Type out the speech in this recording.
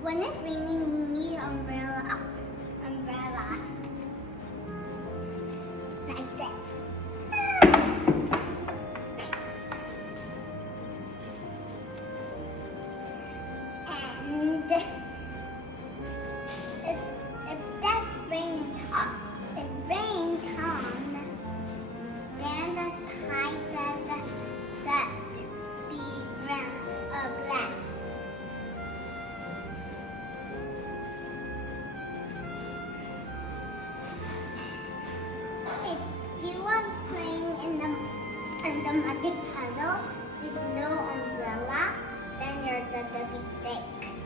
When it's raining, we need umbrella. Umbrella. Like that. And if that rain comes, then the tide that be brown or black. If you are playing in the muddy puddle with no umbrella, then you're gonna be sick.